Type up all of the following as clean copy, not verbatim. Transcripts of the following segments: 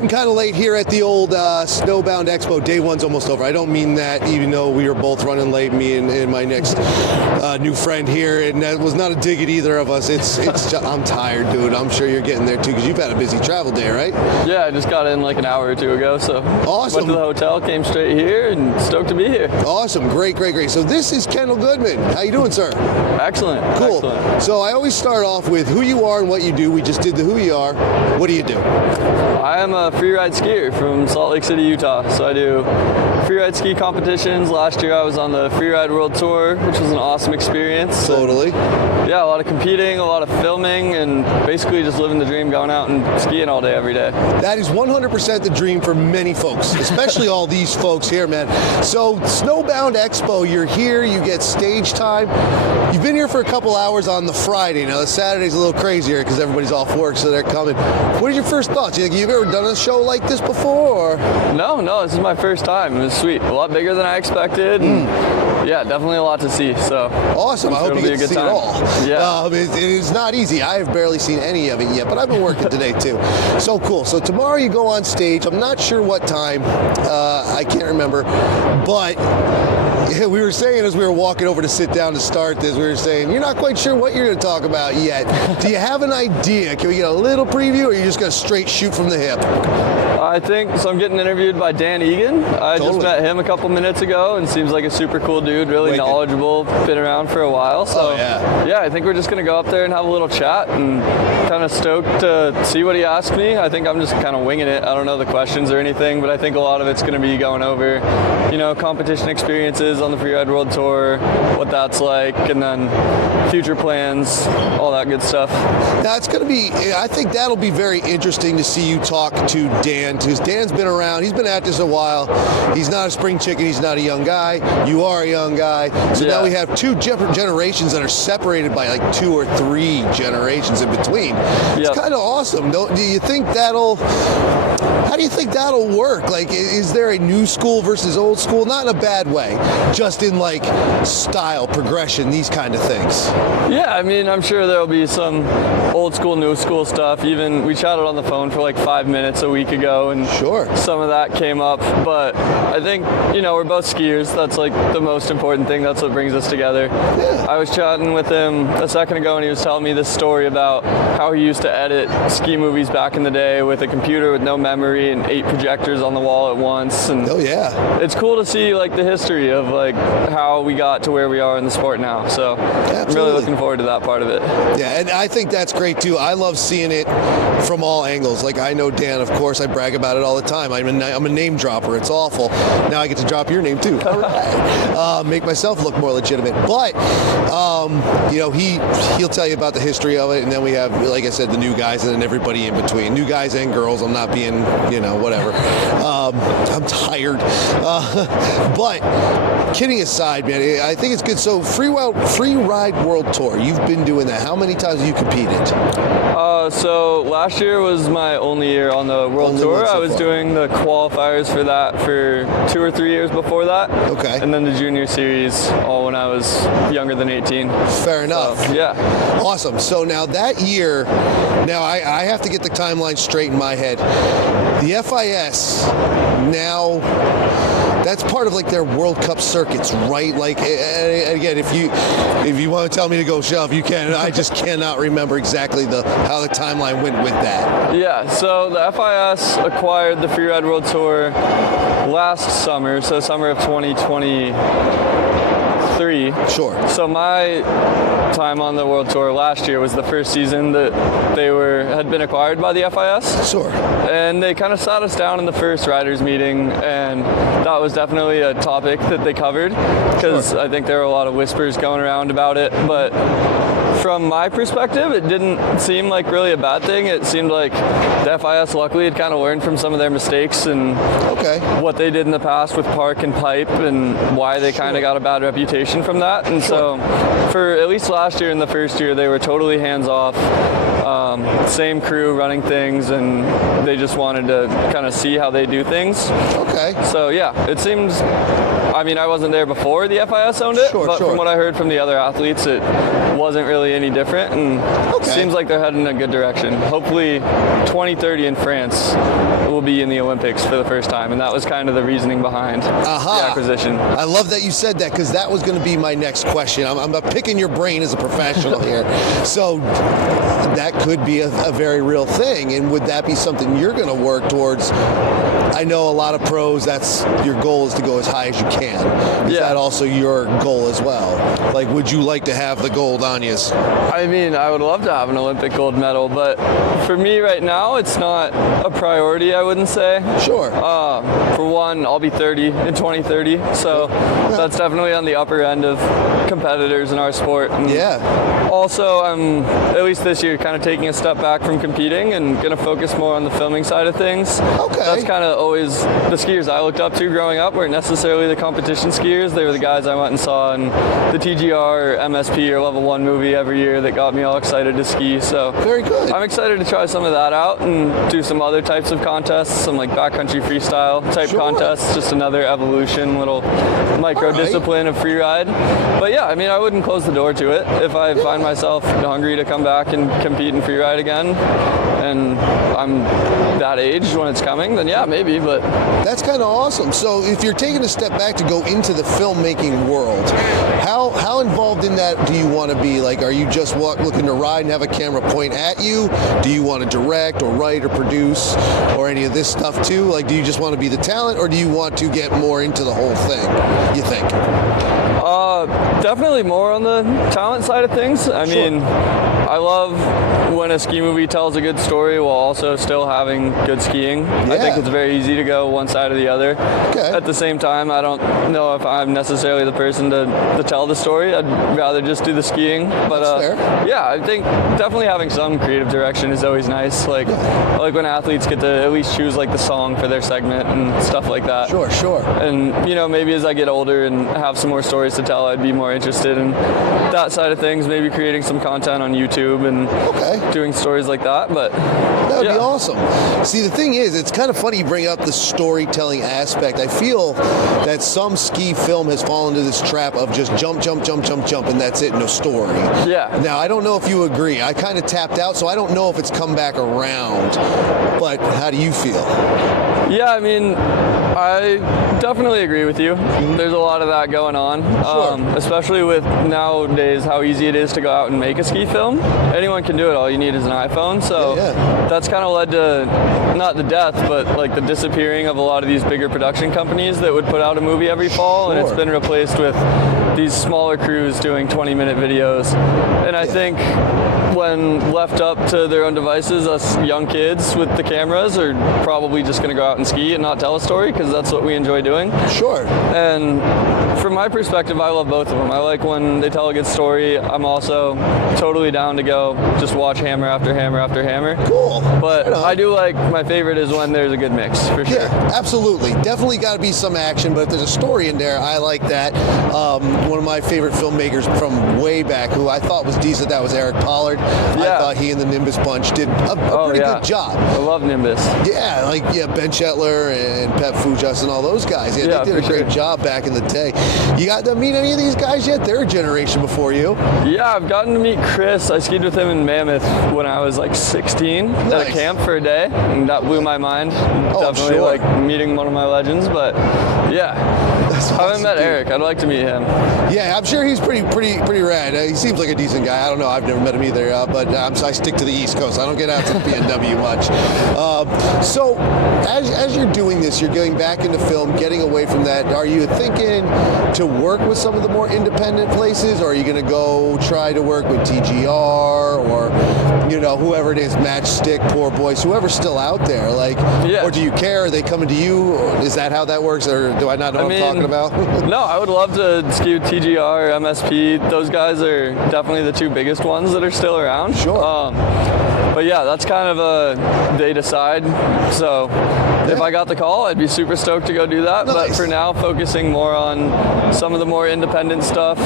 getting kind of late here at the old Snowbound Expo. Day one's almost over. I don't mean that, even though we were both running late, me and my next new friend here, and that was not a dig at either of us. I'm tired, dude. I'm sure you're getting there too, because you've had a busy travel day, right? Yeah, I just got in like an hour or two ago, so awesome. Went to the hotel, came straight here, and stoked to be here. Awesome, great. So this is Kendall Goodman. How you doing, sir? Excellent. Cool. Excellent. So I always start off with who you are and what you do. We just did the who you are. What do you do? I am a freeride skier from Salt Lake City, Utah. So I do freeride ski competitions. Last year I was on the Freeride World Tour, which was an awesome experience. Totally. Yeah, a lot of competing, a lot of filming, and basically just living the dream, going out and skiing all day, every day. That is 100% the dream for many folks, especially all these folks here, man. So Snowbound Expo, you're here, you get stage time. You've been here for a couple hours on the Friday. Now the Saturday's a little crazier because everybody's off work, so they're coming. What are your first thoughts? You've ever done a show like this before? Or? No, this is my first time. It was sweet. A lot bigger than I expected. Yeah, definitely a lot to see. So awesome. I hope you get to see it all. Yeah. It is not easy. I have barely seen any of it yet, but I've been working today too. So cool. So tomorrow you go on stage. I'm not sure what time. I can't remember, but we were saying as we were walking over to sit down to start this, we were saying, you're not quite sure what you're going to talk about yet. Do you have an idea? Can we get a little preview, or are you just going to straight shoot from the hip? I think, so I'm getting interviewed by Dan Egan. I just met him a couple minutes ago, and seems like a super cool dude, really knowledgeable, been around for a while. So yeah, I think we're just going to go up there and have a little chat, and kind of stoked to see what he asked me. I think I'm just kind of winging it. I don't know the questions or anything, but I think a lot of it's going to be going over, competition experiences on the Freeride World Tour, what that's like, and then future plans, all that good stuff. Now it's going to be, I think that'll be very interesting to see you talk to Dan, because Dan's been around, he's been at this a while. He's not a spring chicken, he's not a young guy. You are a young guy. So now we have two generations that are separated by like 2 or 3 generations in between. It's kind of awesome. Do you think how do you think that'll work? Like, is there a new school versus old school? Not in a bad way, just in like style, progression, these kind of things. Yeah, I mean, I'm sure there'll be some old school, new school stuff. Even we chatted on the phone for like 5 minutes a week ago, and some of that came up. But I think, we're both skiers. That's like the most important thing. That's what brings us together. Yeah. I was chatting with him a second ago, and he was telling me this story about how he used to edit ski movies back in the day with a computer with no memory and 8 projectors on the wall at once. And it's cool to see like the history of like how we got to where we are in the sport now. So I'm really looking forward to that part of it. Yeah, and I think that's great too. I love seeing it from all angles. Like, I know Dan, of course, I brag about it all the time. I'm a name dropper. It's awful. Now I get to drop your name too. All right. Make myself look more legitimate. But he'll tell you about the history of it, and then we have, like I said, the new guys, and then everybody in between. New guys and girls. I'm not being, whatever. I'm tired. But kidding aside, man, I think it's good. So Freeride World Tour, you've been doing that. How many times have you competed? So last year was my only year on the World Tour. I was doing the qualifiers for that for 2 or 3 years before that. Okay. And then the junior series, all when I was younger than 18. Fair enough. So, yeah. Awesome. So now that year, I have to get the timeline straight in my head. The FIS now, that's part of like their World Cup circuits, right? Like, again, if you want to tell me to go shelf, you can. I just cannot remember exactly how the timeline went with that. Yeah, so the FIS acquired the Freeride World Tour last summer, so summer of 2023. Sure. So my time on the World Tour last year was the first season that they had been acquired by the FIS. Sure. And they kind of sat us down in the first riders meeting, and that was definitely a topic that they covered, because I think there were a lot of whispers going around about it. But from my perspective, it didn't seem like really a bad thing. It seemed like the FIS luckily had kind of learned from some of their mistakes and what they did in the past with park and pipe, and why they kind of got a bad reputation from that. And so for at least last year and the first year, they were totally hands-off. Same crew running things, and they just wanted to kind of see how they do things. Okay. So yeah, it seems I mean, I wasn't there before the FIS owned it, but from what I heard from the other athletes, it wasn't really any different, and it seems like they're heading in a good direction. Hopefully 2030 in France will be in the Olympics for the first time, and that was kind of the reasoning behind the acquisition. I love that you said that, because that was going to be my next question. I'm picking your brain as a professional here. So that could be a very real thing, and would that be something you're going to work towards? I know a lot of pros, that's your goal is to go as high as you can. Is that also your goal as well? Like, would you like to have the gold on you? I mean, I would love to have an Olympic gold medal, but for me right now, it's not a priority, I wouldn't say. Sure. For one, I'll be 30 in 2030, so that's definitely on the upper end of competitors in our sport. And also, I'm, at least this year, kind of taking a step back from competing and going to focus more on the filming side of things. That's kind of always the skiers I looked up to growing up weren't necessarily the competition skiers. They were the guys I went and saw in the TGR or MSP or Level 1 movie every year that got me all excited to ski. So very good. I'm excited to try some of that out and do some other types of contests, some like backcountry freestyle type contests, just another evolution, little micro discipline of freeride. But yeah, I mean, I wouldn't close the door to it. If I find myself hungry to come back and compete in freeride again, and I'm that age when it's coming, then yeah, maybe. But that's kind of awesome. So if you're taking a step back to go into the filmmaking world, how involved in that do you want to be? Like, are you just looking to ride and have a camera point at you? Do you want to direct or write or produce or any of this stuff too? Like, do you just want to be the talent, or do you want to get more into the whole thing, you think? Definitely more on the talent side of things. I mean, I love when a ski movie tells a good story while also still having good skiing. I think it's very easy to go one side or the other. At the same time, I don't know if I'm necessarily the person to tell the story. I'd rather just do the skiing. But yeah, I think definitely having some creative direction is always nice. Like, I like when athletes get to at least choose like the song for their segment and stuff like that. Sure. And you know, maybe as I get older and have some more stories to tell, I'd be more interested in that side of things, maybe creating some content on YouTube and doing stories like that. But that would be awesome. See, the thing is, it's kind of funny you bring up the storytelling aspect. I feel that some ski film has fallen into this trap of just jump, and that's it, no story. Now, I don't know if you agree. I kind of tapped out, so I don't know if it's come back around. But how do you feel? Yeah, I mean, I definitely agree with you. There's a lot of that going on, especially with nowadays how easy it is to go out and make a ski film. Anyone can do it. All you need is an iPhone. So that's kind of led to not the death, but like the disappearing of a lot of these bigger production companies that would put out a movie every fall, and it's been replaced with these smaller crews doing 20-minute videos. And I think when left up to their own devices, us young kids with the cameras are probably just going to go out and ski and not tell a story, because that's what we enjoy doing. And from my perspective, I love both of them. I like when they tell a good story. I'm also totally down to go just watch hammer after hammer after hammer. But I do like, my favorite is when there's a good mix, for sure. Absolutely. Definitely got to be some action, but if there's a story in there, I like that. One of my favorite filmmakers from way back who I thought was decent, that was Eric Pollard. I thought he and the Nimbus Bunch did a pretty good job. I love Nimbus. Yeah, like Ben Shetler and Pep Fujas and all those guys. They did a great job back in the day. You got to meet any of these guys yet? They're a generation before you. Yeah, I've gotten to meet Chris. I skied with him in Mammoth when I was like 16 at a camp for a day, and that blew my mind. Definitely like meeting one of my legends, but I haven't met Eric. I'd like to meet him. Yeah, I'm sure he's pretty rad. He seems like a decent guy. I don't know. I've never met him either, but I stick to the East Coast. I don't get out to the PNW much. So as you're doing this, you're going back into film, getting away from that. Are you thinking to work with some of the more independent places, or are you going to go try to work with TGR or whoever it is, Matchstick, Poor Boys, whoever's still out there? Like, or do you care? Are they coming to you? Is that how that works, or do I not know what I'm talking about? No, I would love to ski with TGR, MSP. Those guys are definitely the two biggest ones that are still around. But yeah, that's kind of they decide. So if I got the call, I'd be super stoked to go do that. Nice. But for now, focusing more on some of the more independent stuff.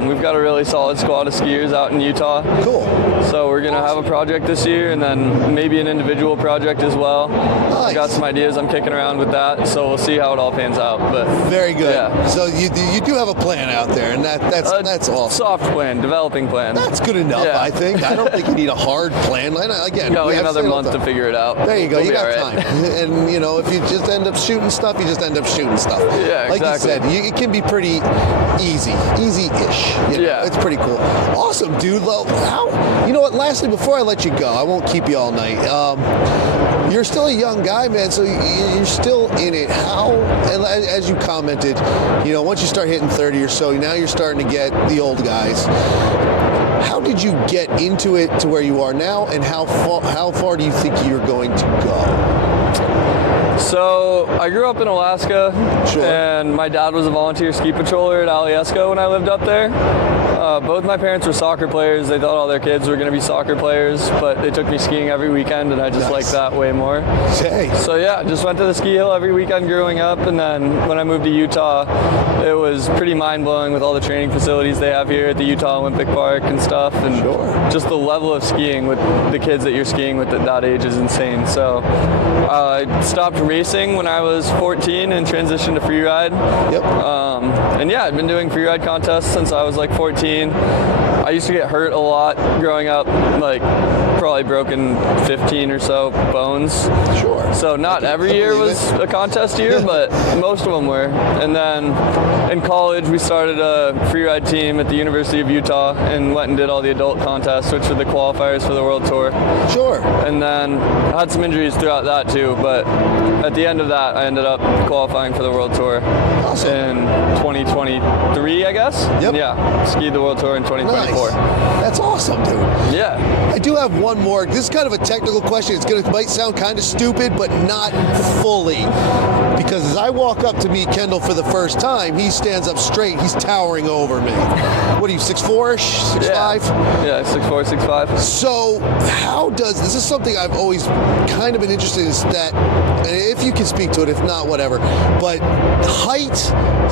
We've got a really solid squad of skiers out in Utah. Cool. So we're gonna have a project this year, and then maybe an individual project as well. Nice. I got some ideas I'm kicking around with that, so we'll see how it all pans out. But very good. Yeah. So you do have a plan out there, and that's awesome. Soft plan, developing plan. That's good enough, Yeah. I think. I don't think you need a hard plan. Again, Got we like have another to say all month the to figure it out. There you go. We'll You be got all right. time. And if you just end up shooting stuff, you just end up shooting stuff. Yeah, like exactly. you said, it can be pretty easy-ish. Yeah. It's pretty cool. Awesome, dude. Well, you know what? Lastly, before I let you go, I won't keep you all night. You're still a young guy, man, so you're still in it. How, and as you commented, once you start hitting 30 or so, now you're starting to get the old guys. How did you get into it to where you are now, and how far do you think you're going to go? So I grew up in Alaska, Sure. and my dad was a volunteer ski patroller at Alyesko when I lived up there. Both my parents were soccer players. They thought all their kids were going to be soccer players, but they took me skiing every weekend, and I just liked that way more. Hey. So yeah, just went to the ski hill every weekend growing up, and then when I moved to Utah, it was pretty mind-blowing with all the training facilities they have here at the Utah Olympic Park and stuff, and just the level of skiing with the kids that you're skiing with at that age is insane. So I stopped racing when I was 14 and transitioned to freeride. Yep. And yeah, I've been doing freeride contests since I was like 14. I used to get hurt a lot growing up, like probably broken 15 or so bones. Sure. So not every year was a contest year, but most of them were. And then in college, we started a freeride team at the University of Utah and went and did all the adult contests, which were the qualifiers for the World Tour. Sure. And then I had some injuries throughout that too, but at the end of that, I ended up qualifying for the World Tour in 2023, I guess. Yep. Yeah, skied the World Tour in 2024. Nice. That's awesome, dude. Yeah. I do have one more. This is kind of a technical question. Might sound kind of stupid, but not fully. Because as I walk up to meet Kendall for the first time, he stands up straight. He's towering over me. What are you, 6'4"-ish? 6'5"? Yeah, 6'4", 6'5". So how does, this is something I've always kind of been interested in, is that, and if you can speak to it, if not, whatever, but height,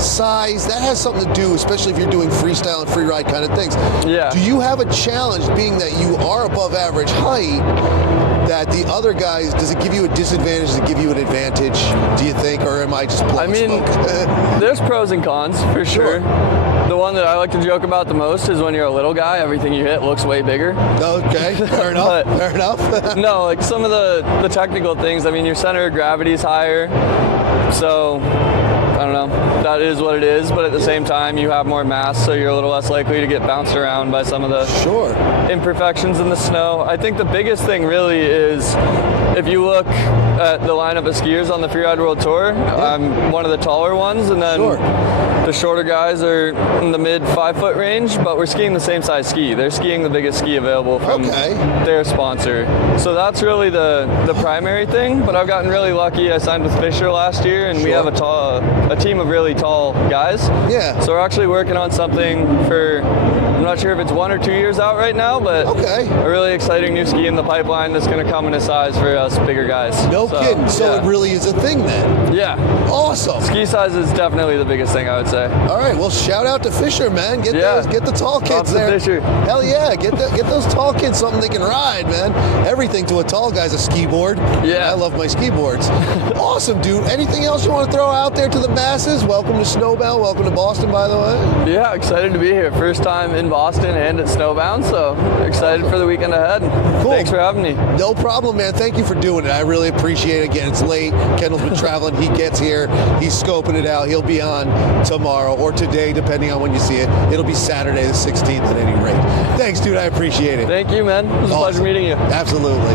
size, that has something to do, especially if you're doing freestyle and freeride kind of things. Yeah. Do you have a challenge, being that you are above average height, that the other guys, does it give you a disadvantage, does it give you an advantage, do you think, or am I just blowing smoke? There's pros and cons, for sure. The one that I like to joke about the most is when you're a little guy, everything you hit looks way bigger. Okay, fair enough, fair enough. No, like some of the technical things, I mean, your center of gravity is higher, so I don't know, that is what it is, but at the same time, you have more mass, so you're a little less likely to get bounced around by some of the imperfections in the snow. I think the biggest thing really is, if you look at the lineup of skiers on the Freeride World Tour, I'm one of the taller ones, and then the shorter guys are in the mid 5-foot range, but we're skiing the same size ski. They're skiing the biggest ski available from their sponsor. So that's really the primary thing, but I've gotten really lucky. I signed with Fischer last year, and we have a team of really tall guys. Yeah. So we're actually working on something for, I'm not sure if it's 1 or 2 years out right now, but a really exciting new ski in the pipeline that's going to come in a size for us bigger guys. No kidding. So it really is a thing then. Yeah. Awesome. Ski size is definitely the biggest thing, I would say. All right. Well, shout out to Fischer, man. Get the tall kids there. Fischer. Hell yeah. Get those tall kids something they can ride, man. Everything to a tall guy's a ski board. Yeah. I love my ski boards. Awesome, dude. Anything else you want to throw out there to the masses? Welcome to Snowbound. Welcome to Boston, by the way. Yeah, excited to be here. First time in Boston and at Snowbound, so excited for the weekend ahead. Cool. Thanks for having me. No problem, man. Thank you for doing it. I really appreciate it. Again, it's late. Kendall's been traveling. He gets here. He's scoping it out. He'll be on tomorrow or today, depending on when you see it. It'll be Saturday the 16th at any rate. Thanks, dude. I appreciate it. Thank you, man. It was a pleasure meeting you. Absolutely.